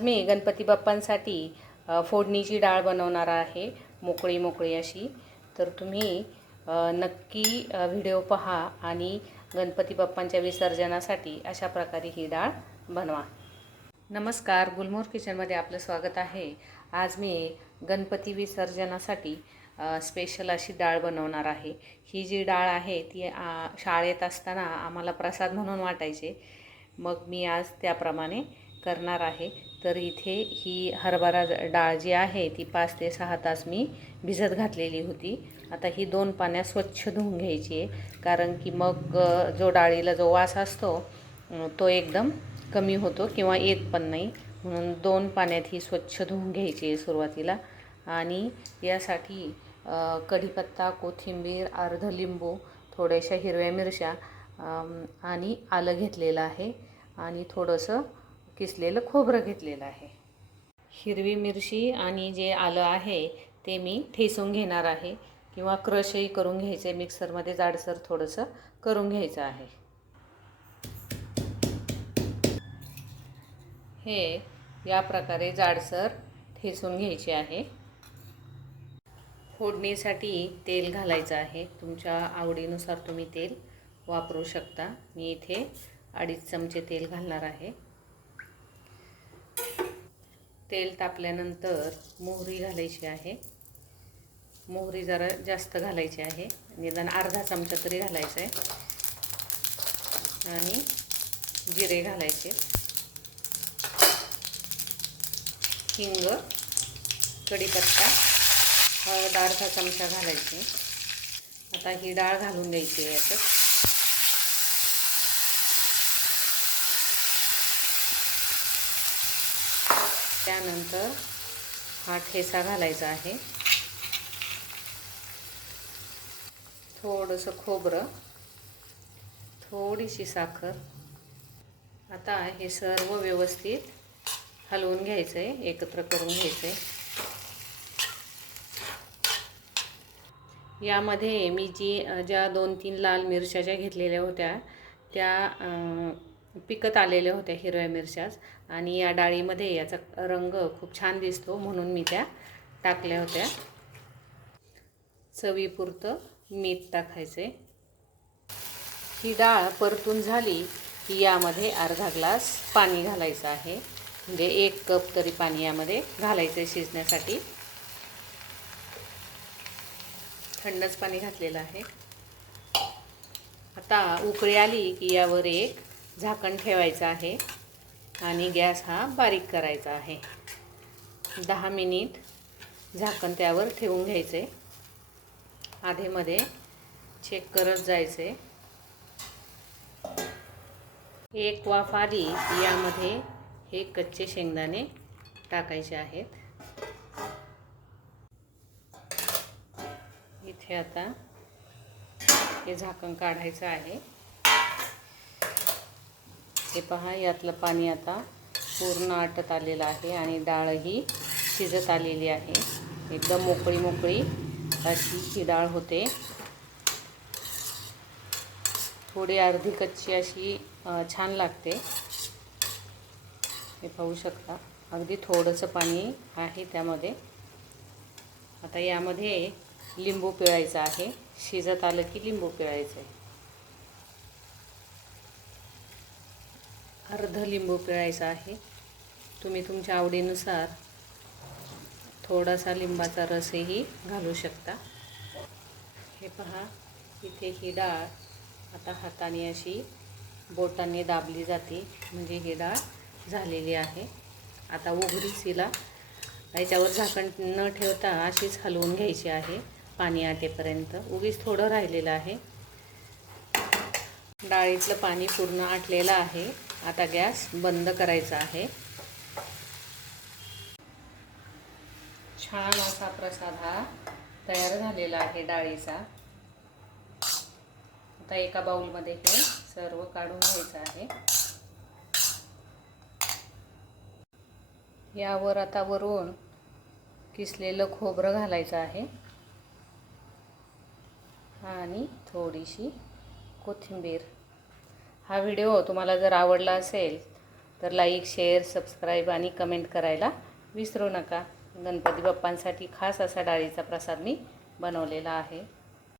आज मी गणपती बाप्पांसाठी फोडणीची डाळ बनवणार आहे मोकळी मोकळी अशी. तर तुम्ही नक्की व्हिडिओ पहा आणि गणपती बाप्पांच्या विसर्जनासाठी अशा प्रकारे ही डाळ बनवा. नमस्कार गुलमोर किचनमध्ये आपलं स्वागत आहे. आज मी गणपती विसर्जनासाठी स्पेशल अशी डाळ बनवणार आहे. ही जी डाळ आहे ती शाळेत असताना आम्हाला प्रसाद म्हणून वाटायचे. मग मी आज त्याप्रमाणे करणार आहे. तर इथे ही हरभरा डाळ जी आहे ती पाच ते सहा तास मी भिजत घातलेली होती. आता ही दोन पाण्या स्वच्छ धुवून घ्यायची आहे कारण की मग जो डाळीला जो वास असतो तो एकदम कमी होतो किंवा येत पण नाही. म्हणून दोन पाण्यात ही स्वच्छ धुवून घ्यायची आहे सुरुवातीला. आणि यासाठी कढीपत्ता कोथिंबीर अर्ध लिंबू थोड्याशा हिरव्या मिरच्या आणि आलं घेतलेलं आहे. आणि थोडंसं किसलेलं खोबरं घेतलेलं आहे. हिरवी मिरची आणि जे आलं आहे ते मी ठेसून घेणार आहे. किंवा क्रशही करून घ्यायचं आहे मिक्सरमध्ये जाडसर थोडंसं करून घ्यायचं आहे. हे या प्रकारे जाडसर ठेसून घ्यायचे आहे. फोडणीसाठी तेल घालायचं आहे. तुमच्या आवडीनुसार तुम्ही तेल वापरू शकता. मी इथे अडीच चमचे तेल घालणार आहे. तेल तापल्यानंतर मोहरी घालायची आहे. मोहरी जरा जास्त घालायची आहे. निदान अर्धा चमचा तरी घालायचा आहे आणि जिरे घालायचे. हिंग कढीपत्ता हळद अर्धा चमचा घालायची. आता ही डाळ घालून द्यायची आहे याच्यात. त्यानंतर हा ठेसा घालायचा आहे. थोडंसं खोबरं थोडीशी साखर. आता हे सर्व व्यवस्थित हलवून घ्यायचं आहे एकत्र करून घ्यायचं आहे यामध्ये मी जी ज्या दोन तीन लाल मिरच्या ज्या घेतलेल्या होत्या त्या पिकत आलेल्या होत्या हिरव्या मिरच्याच आणि या डाळीमध्ये याचा रंग खूप छान दिसतो म्हणून मी त्या टाकल्या होत्या. चवीपुरतं मीठ टाकायचे. ही डाळ परतून झाली की यामध्ये अर्धा ग्लास पाणी घालायचं आहे. म्हणजे एक कप तरी पाणी यामध्ये घालायचं आहे शिजण्यासाठी. थंडच पाणी घातलेलं आहे. आता उकळी आली की यावर एक झाकण ठेवायचं आहे आणि गॅस हा बारीक करायचा आहे. दहा मिनिट झाकण त्यावर ठेवून घ्यायचे. आधेमध्ये चेक करत जायचे. एक वाफ आली यामध्ये हे कच्चे शेंगदाणे टाकायचे आहेत. इथे आता हे झाकण काढायचं आहे. हे पहा यातलं पाणी आता पूर्ण आटत आलेलं आहे आणि डाळ ही शिजत आलेली आहे. एकदम मोकळी मोकळी अशी ही डाळ होते. थोडी अर्धी कच्ची अशी छान लागते. हे पाहू शकता अगदी थोडंसं पाणी आहे त्यामध्ये. आता यामध्ये लिंबू पिळायचं आहे. शिजत आलं की लिंबू पिळायचं आहे अर्ध लिंबू पिळायचा आहे. तुम्ही तुमच्या आवडीनुसार थोडासा लिंबाचा रसही घालू शकता. हे पहा इथे ही डाळ आता हाताने अशी बोटांनी दाबली जाते. म्हणजे ही डाळ झालेली आहे. आता उघडीच हिला याच्यावर झाकण न ठेवता अशीच हलवून घ्यायची आहे. पाणी आटेपर्यंत. उगीच थोडं राहिलेलं आहे. डाळीतलं पाणी पूर्ण आटलेलं आहे. आता गॅस बंद करायचा आहे. छान असा प्रसाद हा तयार झालेला आहे डाळीचा. आता एका बाऊलमध्ये हे सर्व काढून घ्यायचं आहे. यावर आता वरून किसलेलं खोबरं घालायचं आहे. आणि थोडीशी कोथिंबीर. हा व्हिडिओ तुम्हाला जर आवडला असेल तर लाईक शेअर सबस्क्राईब आणि कमेंट करायला विसरू नका. गणपती बाप्पांसाठी खास असा डाळीचा प्रसाद मी बनवलेला आहे.